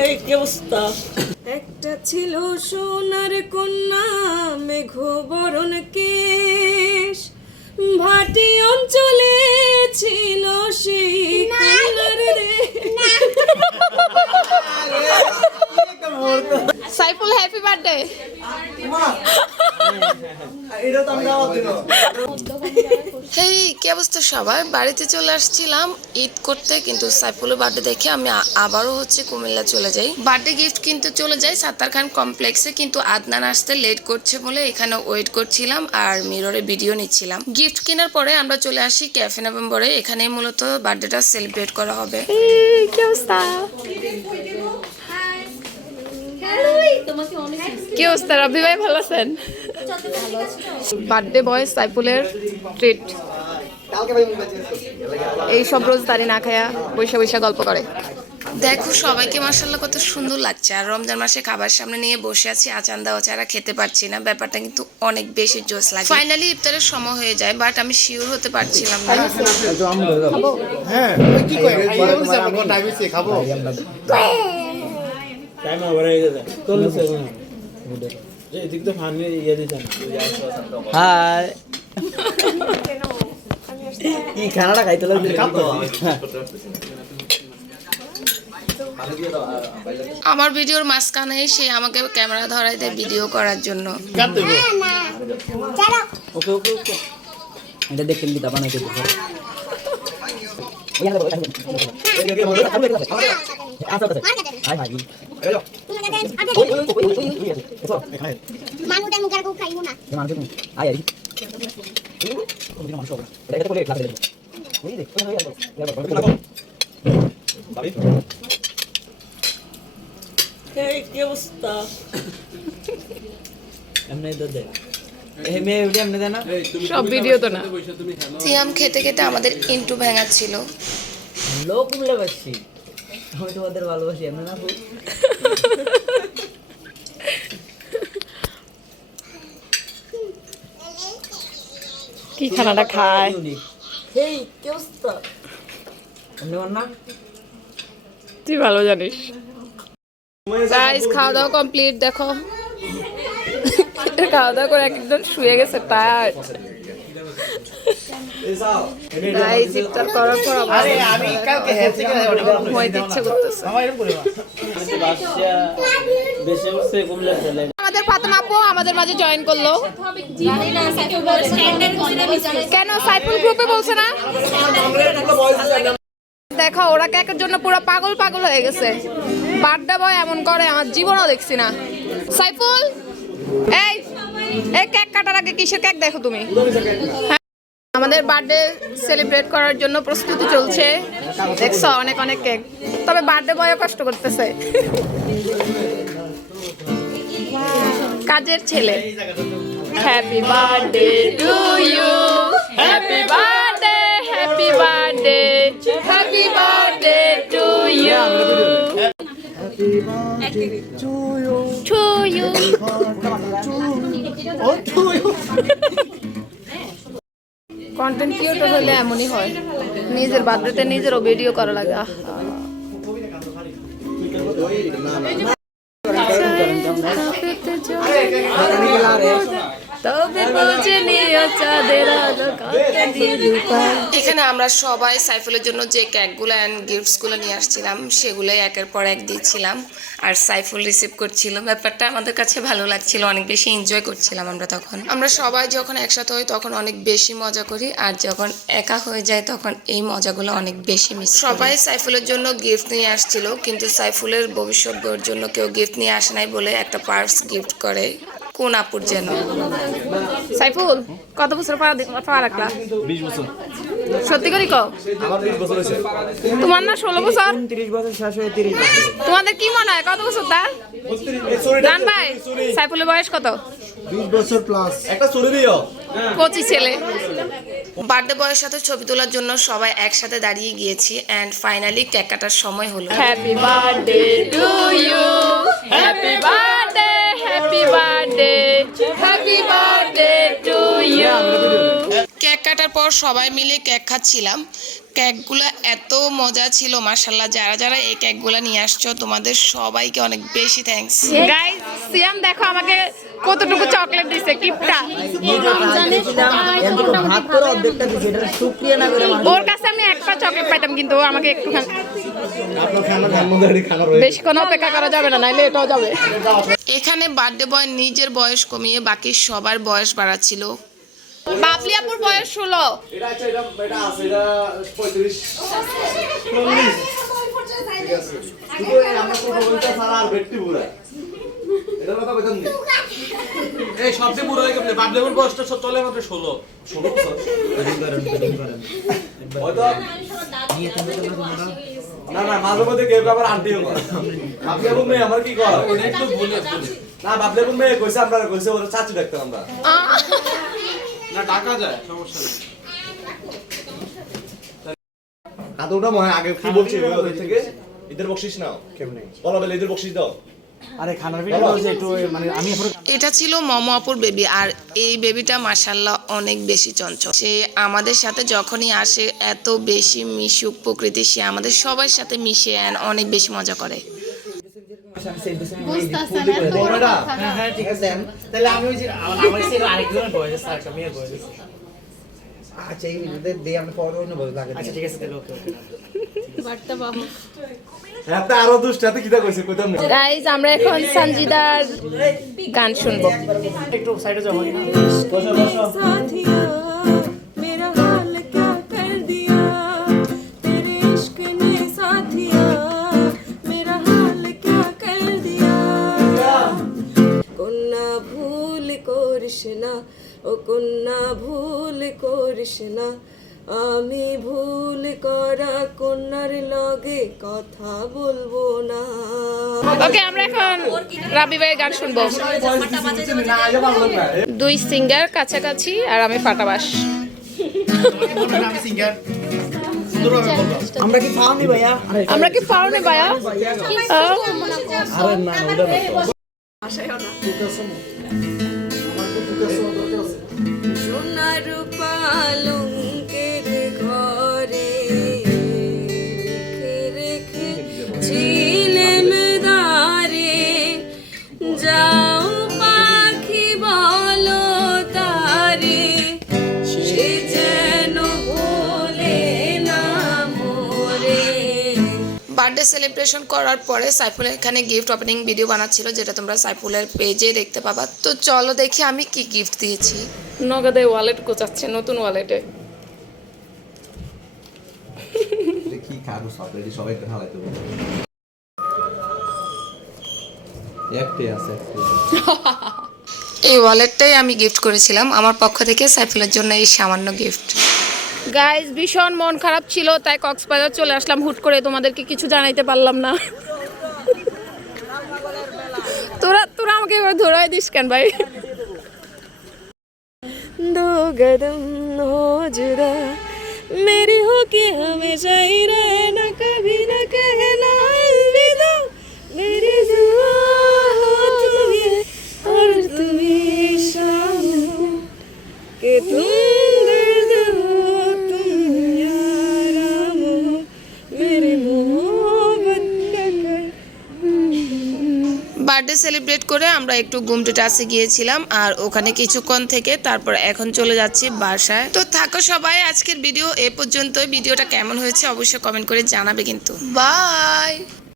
এই কি অবস্থা? একটা ছিল সোনার কন্যা মেঘ বরণ কেশ, ভাটি অঞ্চলে ছিল সেই কন্যার রে। Saiful happy birthday. হেই কি অবস্থা সবার? বাড়িতে চলে আসছিলাম ঈদ করতে, কিন্তু সাইফুলের বার্থডে দেখে আমি আবারও কুমিল্লা চলে যাই। বার্থডে গিফট কিনতে চলে যাই সাত্তার খান কমপ্লেক্সে, কিন্তু আদনান আসতে লেট করছে বলে এখানে ওয়েট করছিলাম আর মিররে ভিডিও নিচ্ছিলাম। গিফট কেনার পরে আমরা চলে আসি ক্যাফে নভেম্বরে। এখানে মূলত বার্থডেটা সেলিব্রেট করা হবে। কি অবস্থা? কি অবস্থা রবি ভাই, ভালো আছেন? বার্থডে বয় সাইফুলের ট্রিট। এই সব রোজ দাঁড়ি না খায়া বৈশা বৈশা গল্প করে। দেখো সবাইকে মাশাআল্লাহ কত সুন্দর লাগছে। আর রমজান মাসে খাবার সামনে নিয়ে বসে আছি, আচান দেওয়া ছাড়া খেতে পারছি না। ব্যাপারটা কিন্তু অনেক বেশি জোশ লাগে। ফাইনালি ইফতারের সময় হয়ে যায়, বাট আমি শিওর হতে পারছিলাম না। খানাটা খাইতে লাগবে। আমার ভিডিওর মাঝখানে সে আমাকে ক্যামেরা ধরাই দেয় ভিডিও করার জন্য। এটা দেখেন কি দাবা নাকি এই কি অবস্থা? সব ভিডিও তো না। সিয়াম খেতে খেতে আমাদের ইন্টু ভেঙা ছিল। লোক ভালোবাসি, আমি তোমাদের ভালোবাসি এমন না। কি খানাটা খায়? এই কি অবস্থা? তুই ভালো জানিস। গাইস খাওয়া দাওয়া কমপ্লিট। দেখো খাওয়া দাওয়া করে একদম শুয়ে গেছে, টায়ার্ড। গাইস ইফতার করার পর আমি কালকে হেলথ থেকে ঘুমাইতে ইচ্ছে করতেছে। আমাদের ফাতেমা আপু আমাদের মাঝে জয়েন করলো। কেন সাইফুল গ্রুপে বলছে না? দেখো ওরা কেকের জন্য পুরো পাগল পাগল হয়ে গেছে। বার্থডে বয় এমন করে আমার জীবনও দেখছি না। সাইফুল এই এই কেক কাটার আগে কিসের কেক দেখো তুমি? হ্যাঁ, আমাদের বার্থডে সেলিব্রেট করার জন্য প্রস্তুতি চলছে। দেখছো অনেক অনেক কেক, তবে বার্থডে বয়ও কষ্ট করতেছে। কাজের ছেলে। Happy birthday to you, happy birthday, happy birthday, happy birthday to you, to you. Content creator হলে এমনই হয়, নিজের বার্থডেতে নিজেরও ভিডিও করা লাগে। এখানে আমরা সবাই সাইফুলের জন্য যে কেকগুলো অ্যান্ড গিফটসগুলো নিয়ে আসছিলাম সেগুলোই একের পর এক দিচ্ছিলাম, আর সাইফুল রিসিভ করছিল। ব্যাপারটা আমাদের কাছে ভালো লাগছিল, অনেক বেশি এনজয় করছিলাম আমরা তখন। আমরা সবাই যখন একসাথে হই তখন অনেক বেশি মজা করি, আর যখন একা হয়ে যায় তখন এই মজাগুলো অনেক বেশি মিস। সবাই সাইফুলের জন্য গিফট নিয়ে আসছিল, কিন্তু সাইফুলের ভবিষ্যৎ বউয়ের জন্য কেউ গিফট নিয়ে আসে নাই বলে একটা পার্স গিফট করে কোন আপুর যেন। সাইফুল কত বছর পা রাখলা? 20 বছর। সত্যি করি কও? আমার 20 বছর হয়েছে। তোমার না 16 বছর? 30 বছর শেষ হয়ে 30 বছর। তোমাদের কি মনে হয় কত বছর তার? জান ভাই সাইফুলের বয়স কত? 20 বছর প্লাস। একটা ছুরি দিও। 25 ছেলে। বার্থডে বয়ের সাথে ছবি তোলার জন্য সবাই একসাথে দাঁড়িয়ে গিয়েছি, এন্ড ফাইনালি কেক কাটার সময় হলো। Happy birthday to you, happy birthday, happy birthday, happy birthday to you. Cake কাটার পর সবাই মিলে কেক খাচ্ছিলাম। কেকগুলো এত মজা ছিল মাশাআল্লাহ। যারা যারা এই কেকগুলো নিয়ে আসছো তোমাদের সবাইকে অনেক বেশি থ্যাঙ্কস। গাইস সিয়াম দেখো আমাকে কতটুকু চকলেট দিছে কিপটা। ভাত করে অর্ধেকটা দিছি, এটা শুকরিয়া না করে ওর কাছে আমি একটা চকলেট পাইতাম কিন্তু ও আমাকে একটুখানি। বেশি কোনো অপেক্ষা করা যাবে না, নাইলে এটাও যাবে। এখানে বার্থডে বয় নিজের বয়স কমিয়ে বাকি সবার বয়স বাড়াচ্ছিল। বাবলি আপুর বয়স 16। এটা আছে, এটা আছে, এটা 35 40 ঠিক আছে। শুধু এই আমরা তো বলতে সারা আর ব্যক্তি পুরা এটা কথা কইতাম নি। এই সবচে পুরো হয়ে গেল বাবলেবুর বয়সটা চলে মাত্র 16 বছর। হয়তো না না মাঝে মধ্যে কেউ আবার আন্টিও করে। বাবলেবু মেয়ে আমার কি কয় ওটা একটু বলে না, বাবলেবু মেয়ে কইছে আমরা কইছে ওর চাচি ডাকতাম আমরা না, টাকা যায় সমস্যা নেই। ওটা মনে আগে কি বলছি ওদের থেকে ঈদের বকশিশ নাও কেমনে বলো, বলে ঈদের বকশিশ দাও। আরে খানার ভিডিও হচ্ছে একটু মানে আমি এটা ছিল মমো আপুর বেবি, আর এই বেবিটা মাশাআল্লাহ অনেক বেশি চঞ্চল। সে আমাদের সাথে যখনই আসে এত বেশি মিশুক প্রকৃতি, সে আমাদের সবার সাথে মিশে অনেক বেশি মজা করে। হ্যাঁ ঠিক আছে, তাহলে আমি ওই যে আমার ছিল আরেকজনের বয়স স্যার একটা মেয়ের বয়স। আচ্ছা এই ভিডিওতে দিয়ে আমি পরে অন্য বলবো আগে। আচ্ছা ঠিক আছে তাহলে ওকে বার্তা বাবু একটা আরো দুষ্টাতে কিটা কইছে কইতাম না। গাইস আমরা এখন সঞ্জিদার গান শুনবো। একটু সাইডে যাও না। साथिया मेरा हाल क्या कर दिया तेरे इश्क ने साथिया मेरा हाल क्या कर दिया कन्ना भूल करिस ना ओ कन्ना भूल करिस ना আমি ভুল করা কন্যার লগে কথা বলবো না। ওকে আমরা এখন রাবি ভাইয়ের গান শুনবো। দুই সিঙ্গার কাছাকাছি আর আমি পাটাবাস। আমরা কি পাওনি ভাইয়া? আমরা কি পাওনি ভাইয়া? আরে না ওটা না। সোনার পালঙ্কের ঘরে রেখে রেখে ছিলেম দারে যাও পাখি বলো তারে সে যেন ভোলে না মোরে। বার্থডে সেলিব্রেশন করার পরে সাইফুল এখানে গিফট ওপেনিং ভিডিও বানাচ্ছিল, যেটা তোমরা সাইফুলের পেজে দেখতে পাবা। তো চলো দেখি আমি কি গিফট দিয়েছি। নগদে ওয়ালেট কোচাচ্ছে, নতুন ওয়ালেটে। কি খাবো সবাই সবাই তো হালাইতে বলে একটে আছে এই ওয়ালেটটাই আমি গিফট করেছিলাম আমার পক্ষ থেকে সাইফুলের জন্য, এই সামান্য গিফট। গাইস ভীষণ মন খারাপ ছিল, তাই কক্সবাজার চলে আসলাম হুট করে, তোমাদেরকে কিছু জানাইতে পারলাম না। তোরা আমাকে এবার ধরাই দিস কেন ভাই? दो कदम हो जुदा मेरी हो के हमेशा ही रहना कभी न कहना अलविदा मेरी दुआ हो तुम ये और तुम ही शामिल हो कि तुम दर्द हो तुम आराम हो मेरी मोहब्बत का कर। বার্থডে সেলিব্রেট করে আমরা একটু গুমটি টাসে গিয়েছিলাম, আর ওখানে কিছুক্ষণ থেকে তারপর এখন চলে যাচ্ছি বাসায়। তো থাকো সবাই, আজকের ভিডিও এ পর্যন্ত। ভিডিওটা কেমন হয়েছে অবশ্যই কমেন্ট করে জানাবে কিন্তু। বাই।